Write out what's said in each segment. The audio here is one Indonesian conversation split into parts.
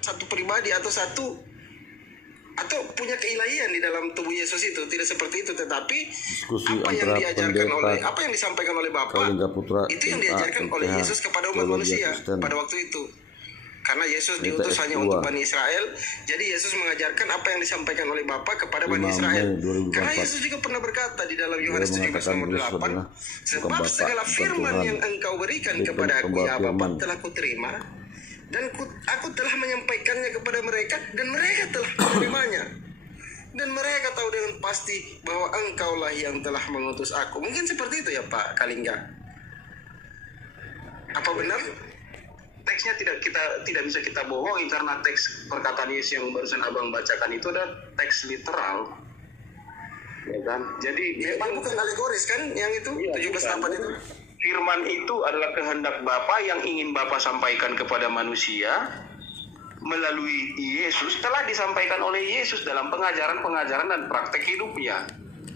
satu pribadi atau punya keilahian di dalam tubuh Yesus itu. Tidak seperti itu, tetapi Diskusi apa yang diajarkan apa yang disampaikan oleh Bapa itu yang diajarkan oleh Yesus kepada umat manusia pada waktu itu. Karena Yesus diutus hanya untuk Bani Israel, jadi Yesus mengajarkan apa yang disampaikan oleh Bapa kepada Bani Israel. Karena Yesus juga pernah berkata di dalam Yohanes 17 nomor 8, sebab segala firman yang engkau berikan kepada aku ya Bapa telah kuterima, dan aku telah menyampaikannya kepada mereka, dan mereka telah menerimanya. Dan mereka tahu dengan pasti bahwa engkaulah yang telah mengutus aku. Mungkin seperti itu ya Pak Kalingga. Apa benar? Teksnya tidak bisa kita bohongi karena teks perkataan Yesus yang barusan abang bacakan itu adalah teks literal, ya kan? Jadi memang bukan alegoris kan yang itu iya, 17:8 itu. Firman itu adalah kehendak Bapa yang ingin Bapa sampaikan kepada manusia melalui Yesus, telah disampaikan oleh Yesus dalam pengajaran dan praktek hidupnya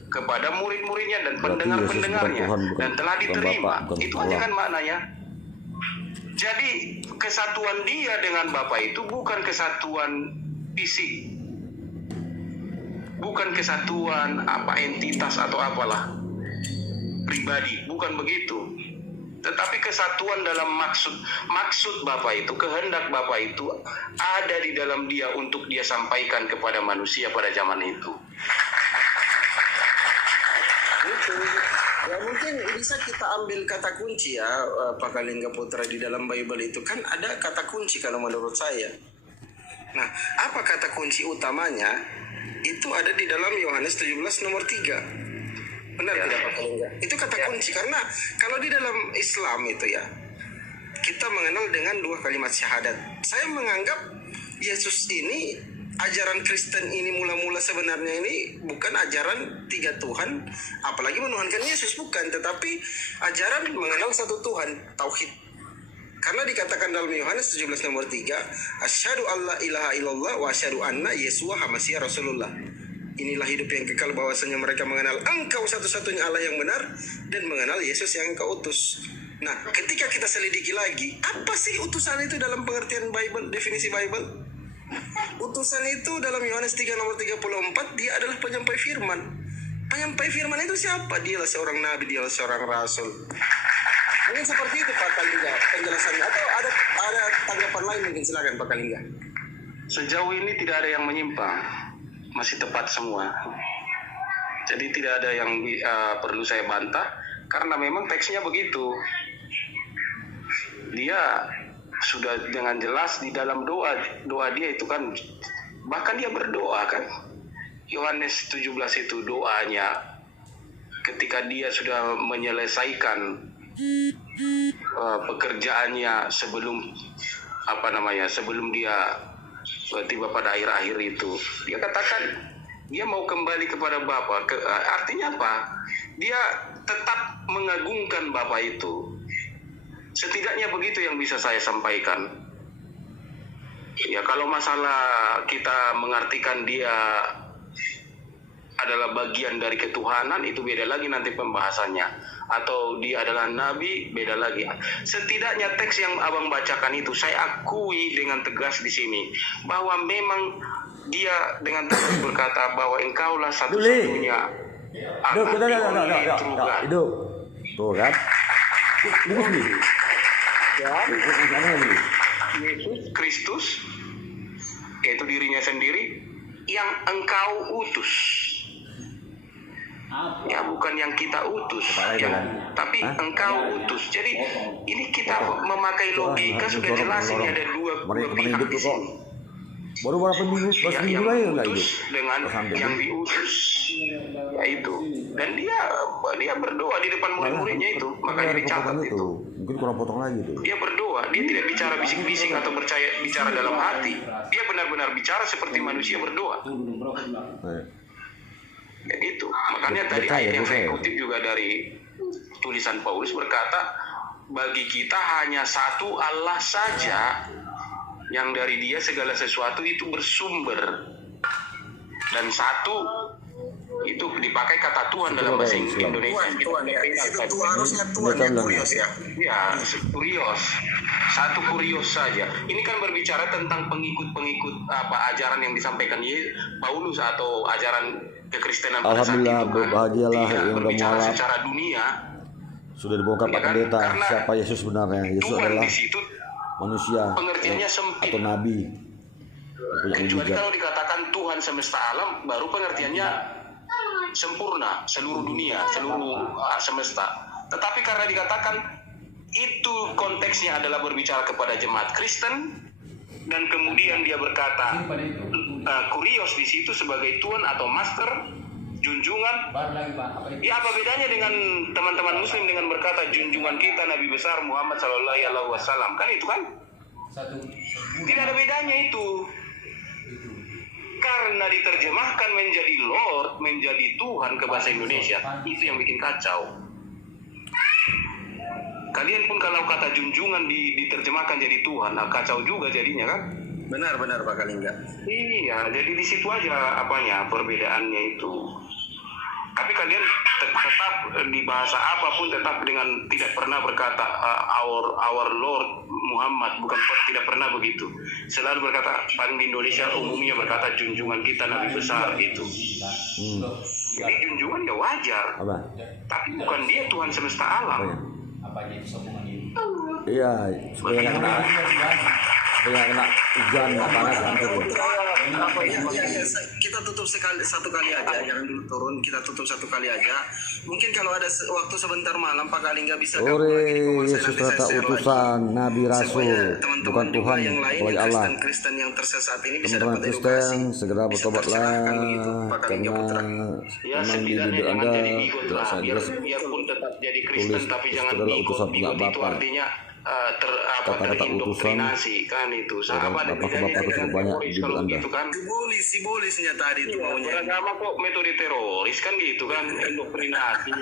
kepada murid-muridnya dan pendengar-pendengarnya, dan telah diterima. Itu aja kan maknanya. Jadi kesatuan dia dengan Bapa itu bukan kesatuan fisik, bukan kesatuan entitas atau apalah pribadi, bukan begitu. Tetapi kesatuan dalam maksud Bapa itu, kehendak Bapa itu ada di dalam dia untuk dia sampaikan kepada manusia pada zaman itu. Ya mungkin bisa kita ambil kata kunci ya Pak Kalingga Putra, di dalam Bible itu kan ada kata kunci kalau menurut saya. Nah, apa kata kunci utamanya? Itu ada di dalam Yohanes 17 nomor 3. Benar tidak Pak Kalingga? Itu kata kunci, karena kalau di dalam Islam itu ya, kita mengenal dengan 2 kalimat syahadat. Saya menganggap Yesus ini, ajaran Kristen ini mula-mula sebenarnya ini bukan ajaran 3 Tuhan, apalagi menuhankan Yesus, bukan, tetapi ajaran mengenal satu Tuhan, tauhid. Karena dikatakan dalam Yohanes 17 nomor 3, asyhadu alla ilaha illallah wa asyhadu anna Yesua Hamasiya Rasulullah. Inilah hidup yang kekal, bahwasanya mereka mengenal engkau satu-satunya Allah yang benar dan mengenal Yesus yang engkau utus. Nah, ketika kita selidiki lagi, apa sih utusan itu dalam pengertian Bible, definisi Bible? Utusan itu dalam Yohanes 3 nomor 34, dia adalah penyampai firman. Penyampai firman itu siapa? Dialah seorang nabi, dialah seorang rasul. Mungkin seperti itu Pak Kalingga penjelasannya, atau ada tanggapan lain mungkin, silakan Pak Kalingga. Sejauh ini tidak ada yang menyimpang, masih tepat semua. Jadi tidak ada yang perlu saya bantah, karena memang teksnya begitu. Dia sudah dengan jelas di dalam doa dia itu kan, bahkan dia berdoa kan. Yohanes 17 itu doanya ketika dia sudah menyelesaikan pekerjaannya sebelum sebelum dia tiba pada akhir-akhir itu, dia katakan dia mau kembali kepada Bapa. Artinya apa? Dia tetap mengagungkan Bapa itu. Setidaknya begitu yang bisa saya sampaikan. Ya, kalau masalah kita mengartikan dia adalah bagian dari ketuhanan, itu beda lagi nanti pembahasannya. Atau dia adalah nabi, beda lagi. Setidaknya teks yang abang bacakan itu, saya akui dengan tegas di sini bahwa memang dia dengan tegas berkata bahwa engkaulah satu-satunya anak hidup. Tuh kan? Dan Yesus Kristus, yaitu dirinya sendiri, yang engkau utus. Ya, bukan yang kita utus, tapi engkau utus. Jadi ini kita memakai logika, sudah jelas ini ada dua pihak di sini. Baru berapa minggu? Yang diutus dengan yang diutus, yaitu. Dan dia berdoa di depan murid-muridnya itu, makanya dicatat itu. Mungkin kurang potong lagi tuh. Dia berdoa, dia tidak bicara bisik-bisik atau bicara dalam hati. Dia benar-benar bicara seperti manusia berdoa. Ya itu, makanya tadi ayat yang saya kutip juga dari tulisan Paulus berkata, bagi kita hanya satu Allah saja, yang dari dia segala sesuatu itu bersumber, dan satu Itu dipakai kata Tuhan Itu dalam ada bahasa Islam. Indonesia. Tuhan ya. Itu tuh harusnya Ini Tuhan yang bilang. kurios ya. Ya, kurios. Satu kurios saja. Ini kan berbicara tentang pengikut-pengikut ajaran yang disampaikan Paulus atau ajaran kekristenan pada saat Alhamdulillah, itu kan. berbahagialah Tidak yang udah berbicara mualaf. secara dunia. Sudah dibongkar Ya Pak kan? Pendeta Karena siapa Yesus sebenarnya. Yesus Tuhan adalah di situ manusia pengertiannya sempit. atau nabi. Punya Kecuali mujizat. kalau dikatakan Tuhan semesta alam, baru pengertiannya sempurna, seluruh dunia, seluruh semesta. Tetapi karena dikatakan itu konteksnya adalah berbicara kepada jemaat Kristen, dan kemudian dia berkata kurios di situ sebagai Tuhan atau Master, junjungan. Ya, apa bedanya dengan teman-teman Muslim dengan berkata junjungan kita Nabi besar Muhammad Sallallahu Alaihi Wasallam? Kan itu kan tidak ada bedanya itu. Karena diterjemahkan menjadi Lord, menjadi Tuhan ke bahasa Indonesia, itu yang bikin kacau. Kalian pun kalau kata junjungan diterjemahkan jadi Tuhan, nah kacau juga jadinya kan? Benar Pak Kalingga. Iya, jadi di situ aja perbedaannya itu. Tapi kalian tetap di bahasa apapun tetap dengan tidak pernah berkata our Lord Muhammad, tidak pernah begitu. Selalu berkata, paling di Indonesia umumnya berkata junjungan kita Nabi besar gitu. Jadi junjungan ya wajar. Apa? Tapi bukan dia Tuhan semesta alam. Iya, supaya nggak kena hujan nggak panas hancur. Kita tutup satu kali aja, jangan dulu turun. Kita tutup satu kali aja. Mungkin kalau ada waktu sebentar malam Pak Kalingga bisa gabung lagi di Komar, Yesus nanti saya ternyata share utusan lagi. Nabi Rasul, Supaya bukan teman-teman juga Tuhan, yang lain, oleh yang Allah. Kristen yang tersesat ini bisa Teman-teman dapat Kristen edukasi, segera bisa bertobatlah, tercerahkan begitu, Pak Kalingga karena Putra. Ya, memang di setidaknya bibir jangan Anda jadi bigot tidak lah. saja Biarpun tetap jadi Kristen, tulis tapi jangan adalah bigot. utusan Bigot itu Bapak. artinya Kata-kata terindoktrinasi kan itu. Apa ada bedanya Bapak dengan cukup banyak teroris di kalau Anda. gitu kan? Sibolisnya tadi itu Iya, maunya. beragama kok metode teroris kan gitu kan, indoktrinasi.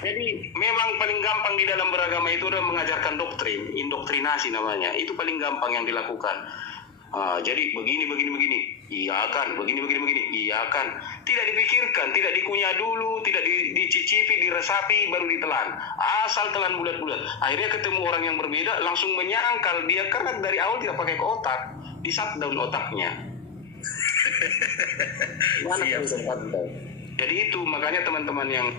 Jadi memang paling gampang di dalam beragama itu adalah mengajarkan doktrin, indoktrinasi namanya. Itu paling gampang yang dilakukan. Jadi begini, iya kan, begini, iya kan. Tidak dipikirkan, tidak dikunyah dulu, tidak dicicipi, diresapi, baru ditelan. Asal telan bulat-bulat. Akhirnya ketemu orang yang berbeda, langsung menyangkal dia karena dari awal tidak pakai ke otak, di shutdown otaknya. Mana jadi itu makanya teman-teman yang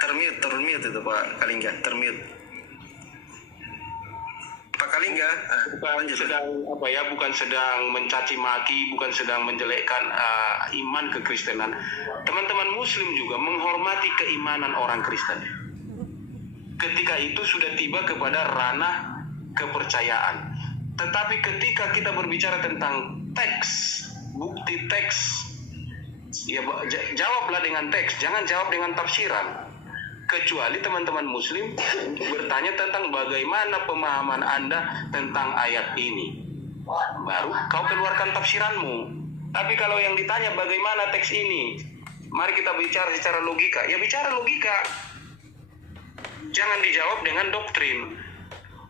termute itu Pak Kalingga, termute. Pak Kalingga, bukan sedang mencaci maki, bukan sedang menjelekkan iman kekristenan. Teman-teman Muslim juga menghormati keimanan orang Kristen. Ketika itu sudah tiba kepada ranah kepercayaan. Tetapi ketika kita berbicara tentang teks, bukti teks, ya jawablah dengan teks, jangan jawab dengan tafsiran. Kecuali teman-teman Muslim bertanya tentang bagaimana pemahaman Anda tentang ayat ini, baru kau keluarkan tafsiranmu. Tapi kalau yang ditanya bagaimana teks ini, mari kita bicara secara logika. Ya bicara logika, jangan dijawab dengan doktrin.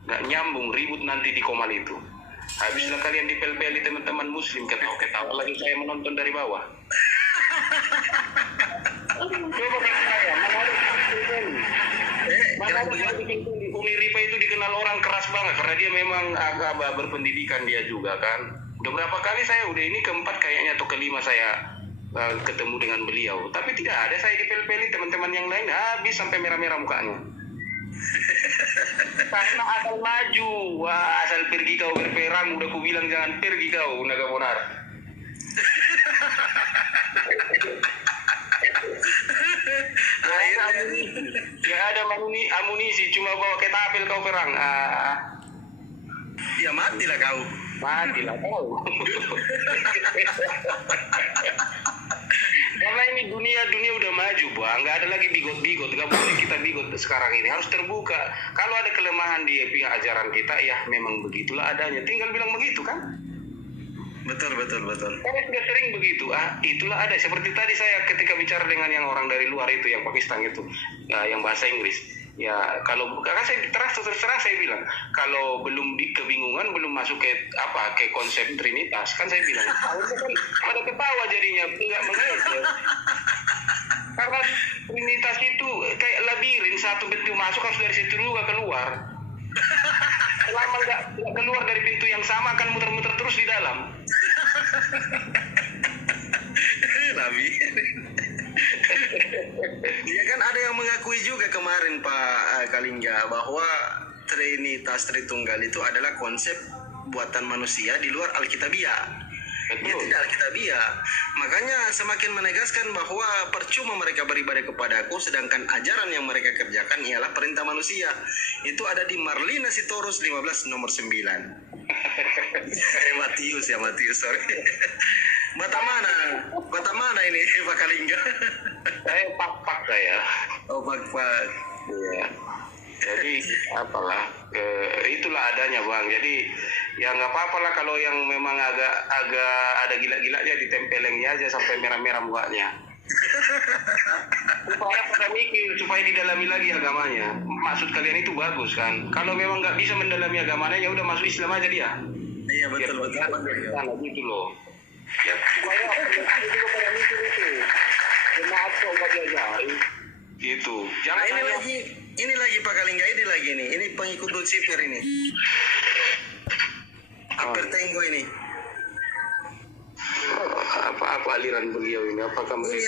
Nggak nyambung, ribut nanti di komal itu. Habislah kalian dipel-peli teman-teman Muslim, ketawa-ketawa lagi saya menonton dari bawah. Coba saya, Umi Ripa itu dikenal orang keras banget karena dia memang agak berpendidikan dia juga kan. Udah berapa kali ini keempat kayaknya atau kelima saya ketemu dengan beliau. Tapi tidak ada saya dipel-peli, teman-teman yang lain habis sampai merah-merah mukanya. Karena asal maju, asal pergi kau berperang, udah ku bilang jangan pergi kau, naga bonar. Ya ada amunisi, cuma bawa ketapel kau perang. Ya matilah kau. Karena ini dunia udah maju, Bang. Nggak ada lagi bigot-bigot. Nggak boleh kita bigot sekarang ini. Harus terbuka. Kalau ada kelemahan di pihak ajaran kita, ya memang begitulah adanya. Tinggal bilang begitu kan? Betul. Saya sudah sering begitu. Itulah ada. Seperti tadi saya ketika bicara dengan yang orang dari luar itu, yang Pakistan itu, yang bahasa Inggris. Ya, kalau karena saya terserah saya bilang, kalau belum kebingungan, belum masuk ke ke konsep Trinitas, kan saya bilang, itu kan pada ketawa jadinya, nggak mengerti. Karena Trinitas itu kayak labirin, satu pintu masuk harus dari situ juga keluar. Selama nggak keluar dari pintu yang sama, akan muter-muter terus di dalam. Ya kan ada yang mengakui juga kemarin Pak Kalingga bahwa Trinitas Tritunggal itu adalah konsep buatan manusia di luar Alkitabiah. Dia tidak Alkitabiah. Makanya semakin menegaskan bahwa percuma mereka beribadah kepadaku, sedangkan ajaran yang mereka kerjakan ialah perintah manusia. Itu ada di Marlina Sitorus 15 nomor 9. Matius, sorry. Bata mana ini Pak Kalingga? Saya pak saya. Oh pak. Iya. Jadi apalah, itulah adanya Bang. Jadi ya nggak apa-apa lah kalau yang memang agak ada gila-gilanya ditempelengnya aja sampai merah-merah mukanya. Supaya pada mikir, supaya didalami lagi agamanya. Maksud kalian itu bagus kan? Kalau memang nggak bisa mendalami agamanya, ya udah masuk Islam aja dia. Iya betul. Gitu loh. Ya supaya juga pada mikir itu. Maaf kok nggak diajari. Gitu. Jangan ini lagi Pak Kalingga, ini pengikut Lucifer ini. Apertengo ini. Apa aliran beliau ini? Apakah ini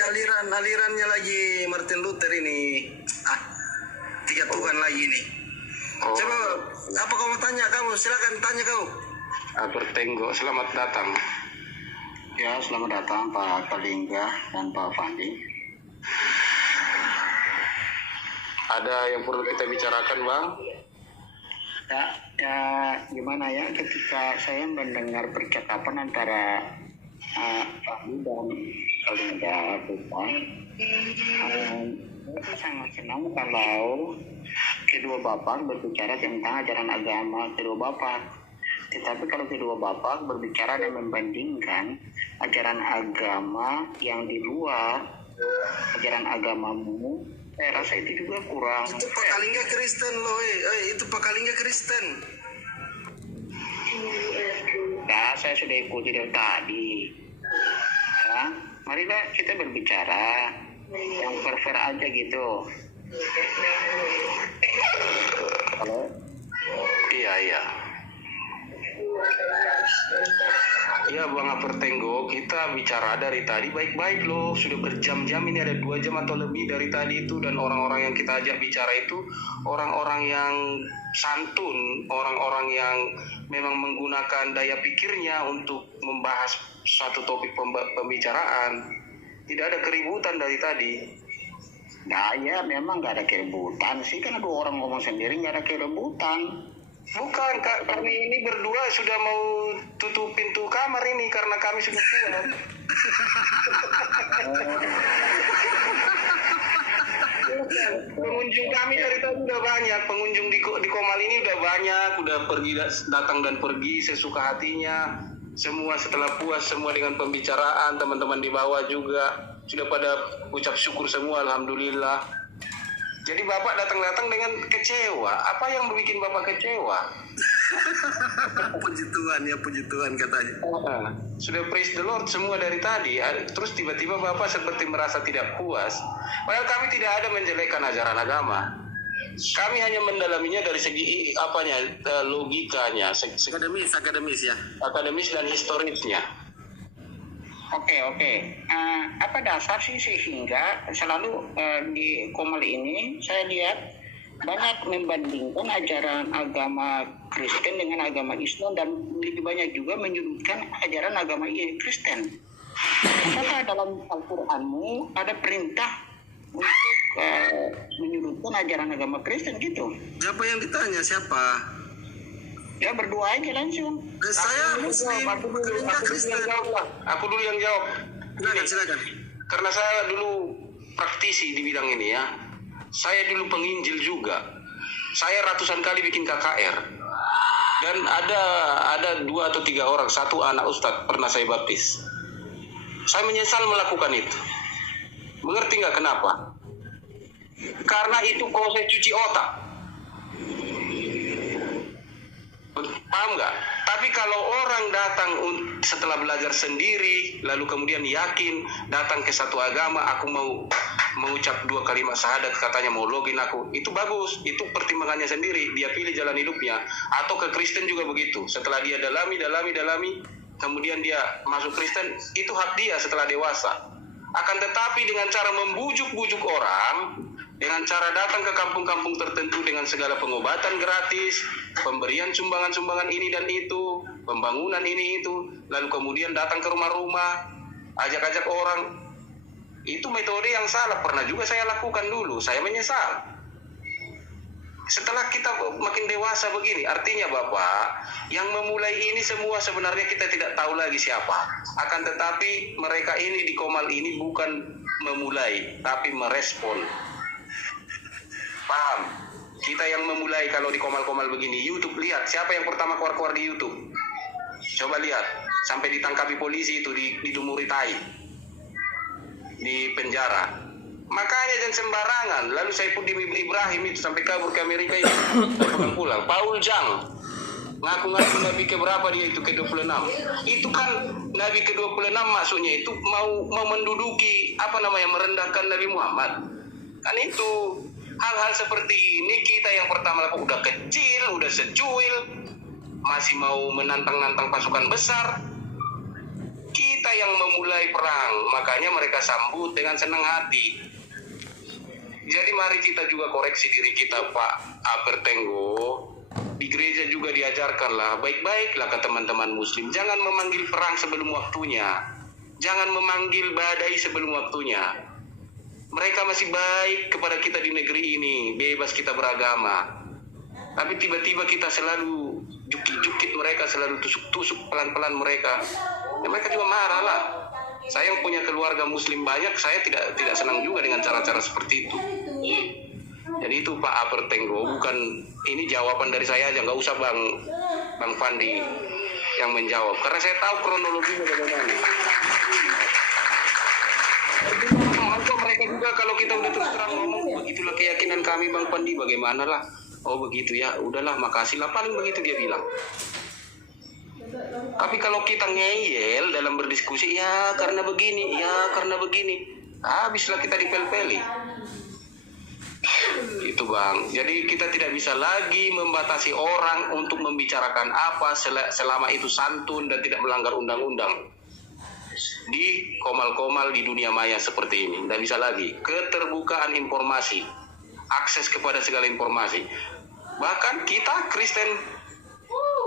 alirannya lagi Martin Luther ini. Tiga Tuhan lagi ini. Coba apa kau mau tanya kamu? Silakan tanya kau. Apertengo, selamat datang. Ya, selamat datang Pak Kalingga dan Pak Fandi. Ada yang perlu kita bicarakan, Bang? Ya, gimana ya ketika saya mendengar percakapan antara Fandi dan Kalingga Bupang, saya sangat senang kalau kedua bapak berbicara tentang ajaran agama kedua bapak. Tetapi kalau kedua bapak berbicara dan membandingkan ajaran agama yang di luar ajaran agamamu, saya rasa itu juga kurang. Itu Pak Kalingga Kristen loh, itu Pak Kalingga Kristen. Nah, saya sudah ikuti dari tadi. Ya, marilah kita berbicara yang fair aja gitu. Halo? Iya. Iya Bang Apertengo, kita bicara dari tadi baik-baik loh. Sudah berjam-jam ini, ada 2 jam atau lebih dari tadi itu. Dan orang-orang yang kita ajak bicara itu orang-orang yang santun, orang-orang yang memang menggunakan daya pikirnya untuk membahas suatu topik pembicaraan. Tidak ada keributan dari tadi. Nah ya memang gak ada keributan sih, kan 2 orang ngomong sendiri gak ada keributan. Bukan, kami ini berdua sudah mau tutup pintu kamar ini karena kami sudah pulang. Pengunjung kami dari tadi udah banyak, pengunjung di Komal ini udah banyak, udah pergi datang dan pergi sesuka hatinya. Semua setelah puas semua dengan pembicaraan, teman-teman di bawah juga sudah pada ucap syukur semua, alhamdulillah. Jadi Bapak datang-datang dengan kecewa. Apa yang bikin Bapak kecewa? Puji Tuhan katanya. Sudah praise the Lord semua dari tadi. Terus tiba-tiba Bapak seperti merasa tidak puas. Padahal kami tidak ada menjelekkan ajaran agama. Kami hanya mendalaminya dari segi logikanya, akademis ya. Akademis dan historisnya. Oke. Apa dasar sih sehingga selalu di Komal ini saya lihat banyak membandingkan ajaran agama Kristen dengan agama Islam, dan lebih banyak juga menyudutkan ajaran agama Kristen. Apakah dalam Al-Quranmu ada perintah untuk menyudutkan ajaran agama Kristen gitu? Siapa yang ditanya? Siapa? Ya berdua aja langsung. Saya Muslim, Kalingga Kristen. Aku dulu yang jawab. Silakan. Karena saya dulu praktisi di bidang ini ya. Saya dulu penginjil juga. Saya ratusan kali bikin KKR. Dan ada 2 atau 3 orang, 1 anak ustadz pernah saya baptis. Saya menyesal melakukan itu. Mengerti nggak kenapa? Karena itu proses cuci otak. Paham nggak? Tapi kalau orang datang setelah belajar sendiri, lalu kemudian yakin datang ke satu agama, aku mau mengucap 2 kalimat syahadat, katanya mau login aku, itu bagus, itu pertimbangannya sendiri, dia pilih jalan hidupnya. Atau ke Kristen juga begitu, setelah dia dalami, kemudian dia masuk Kristen, itu hak dia setelah dewasa. Akan tetapi dengan cara membujuk-bujuk orang, dengan cara datang ke kampung-kampung tertentu dengan segala pengobatan gratis, pemberian sumbangan-sumbangan ini dan itu, pembangunan ini itu, lalu kemudian datang ke rumah-rumah, ajak-ajak orang, itu metode yang salah. Pernah juga saya lakukan dulu, saya menyesal. Setelah kita makin dewasa begini, artinya Bapak, yang memulai ini semua sebenarnya kita tidak tahu lagi siapa. Akan tetapi mereka ini di Komal ini bukan memulai, tapi merespon. Paham? Kita yang memulai kalau di Komal-Komal begini, YouTube, lihat siapa yang pertama keluar-keluar di YouTube. Coba lihat, sampai ditangkapi polisi itu, didumuri tai, di penjara. Makanya jangan sembarangan. Lalu Saifuddin Ibrahim itu sampai kabur ke Amerika itu, pulang. Paul Jang ngaku-ngaku Nabi keberapa dia itu, ke-26. Itu kan Nabi ke-26 maksudnya itu mau menduduki merendahkan Nabi Muhammad. Kan itu hal-hal seperti ini kita yang pertama udah kecil, udah secuil, masih mau menantang-nantang pasukan besar. Kita yang memulai perang, makanya mereka sambut dengan senang hati. Jadi mari kita juga koreksi diri kita, Pak Apertenggo. Di gereja juga diajarkanlah, baik-baiklah ke teman-teman muslim. Jangan memanggil perang sebelum waktunya. Jangan memanggil badai sebelum waktunya. Mereka masih baik kepada kita di negeri ini, bebas kita beragama. Tapi tiba-tiba kita selalu jukit-jukit mereka, selalu tusuk-tusuk pelan-pelan mereka. Ya, mereka juga marah lah. Saya yang punya keluarga muslim banyak, saya tidak senang juga dengan cara-cara seperti itu. Jadi itu Pak Apertenggo, bukan ini jawaban dari saya aja, nggak usah Bang Fandi yang menjawab, karena saya tahu kronologinya bagaimana. Mereka juga kalau kita udah terus terang ngomong, begitulah keyakinan kami Bang Fandi, bagaimana lah? Oh begitu ya, udahlah makasih lah, paling begitu dia bilang. Tapi kalau kita ngeyel dalam berdiskusi, ya karena begini, habislah kita dipel-peli. Itu Bang. Jadi kita tidak bisa lagi membatasi orang untuk membicarakan apa selama itu santun dan tidak melanggar undang-undang. Di komal-komal di dunia maya seperti ini, tidak bisa lagi. Keterbukaan informasi, akses kepada segala informasi. Bahkan kita Kristen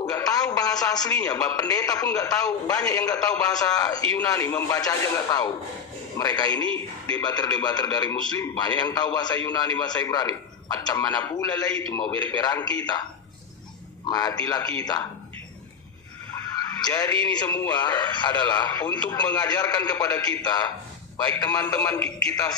nggak tahu bahasa aslinya, pendeta pun nggak tahu, banyak yang nggak tahu bahasa Yunani, membaca aja nggak tahu. Mereka ini debater-debater dari Muslim banyak yang tahu bahasa Yunani, bahasa Ibrani. Macam mana pula lah itu mau berperang kita, matilah kita. Jadi ini semua adalah untuk mengajarkan kepada kita, baik teman-teman kita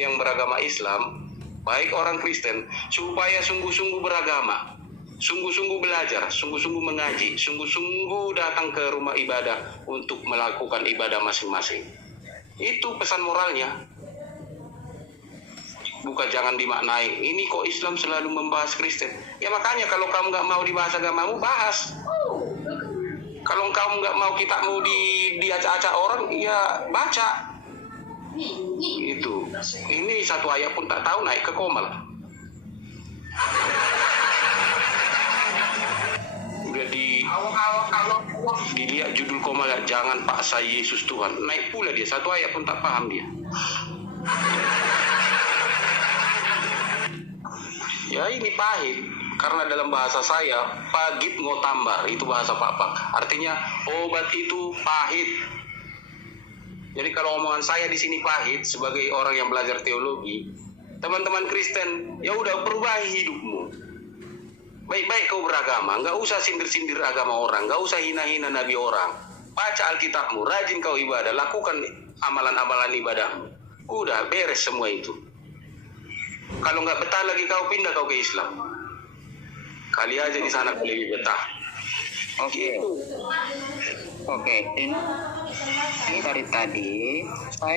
yang beragama Islam, baik orang Kristen, supaya sungguh-sungguh beragama. Sungguh-sungguh belajar, sungguh-sungguh mengaji, sungguh-sungguh datang ke rumah ibadah untuk melakukan ibadah masing-masing. Itu pesan moralnya. Bukan jangan dimaknai, ini kok Islam selalu membahas Kristen. Ya makanya kalau kamu nggak mau dibahas agamamu, bahas. Kalau kamu nggak mau kita mau diacak-acak orang, ya baca. Itu. Ini satu ayat pun tak tahu, naik ke Komal. Udah dilihat judul Komal, jangan paksa Yesus Tuhan, naik pula dia, satu ayat pun tak paham dia. Ya ini pahit, karena dalam bahasa saya pagit ngotambar, itu bahasa Pak. Artinya obat itu pahit. Jadi kalau omongan saya di sini pahit sebagai orang yang belajar teologi, teman-teman Kristen, ya udah perubahi hidupmu. Baik-baik kau beragama, nggak usah sindir-sindir agama orang, nggak usah hina-hina nabi orang. Baca Alkitabmu, rajin kau ibadah, lakukan amalan-amalan ibadahmu. Udah beres semua itu. Kalau nggak betah lagi kau pindah kau ke Islam. Kali aja di sana kau lebih betah. Oke. Ini dari tadi saya